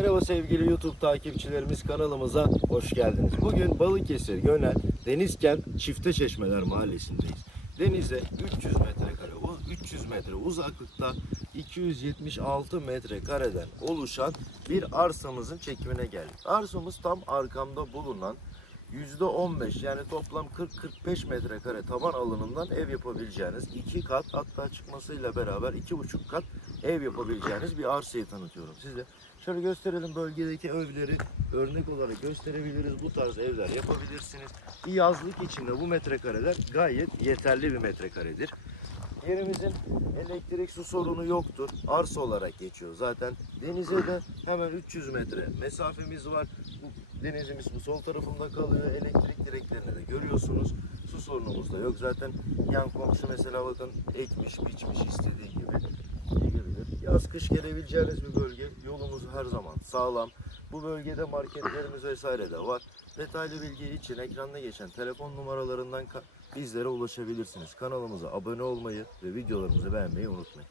Merhaba sevgili YouTube takipçilerimiz kanalımıza hoş geldiniz. Bugün Balıkesir Gönel Denizkent Çifte Çeşmeler mahallesindeyiz. Denize 300 metrekare, u- 300 metre uzaklıkta 276 metrekareden oluşan bir arsamızın çekimine geldik. Arsamız tam arkamda bulunan %15 yani toplam 40-45 metrekare taban alanından ev yapabileceğiniz iki kat hatta çıkmasıyla beraber iki buçuk kat ev yapabileceğiniz bir arsayı tanıtıyorum size. Şöyle gösterelim bölgedeki evleri örnek olarak gösterebiliriz. Bu tarz evler yapabilirsiniz. Bir yazlık içinde bu metrekareler gayet yeterli bir metrekaredir. Yerimizin elektrik su sorunu yoktur. Arsa olarak geçiyor. Zaten denize de hemen 300 metre mesafemiz var. Denizimiz bu sol tarafında kalıyor. Elektrik direklerini de görüyorsunuz. Su sorunumuz da yok. Zaten yan komşu mesela bakın ekmiş, biçmiş istediği gibi Yaz kış gelebileceğiniz bir bölge. Yolumuz her zaman sağlam. Bu bölgede marketlerimiz vesaire de var. Detaylı bilgi için ekranda geçen telefon numaralarından bizlere ulaşabilirsiniz. Kanalımıza abone olmayı ve videolarımızı beğenmeyi unutmayın.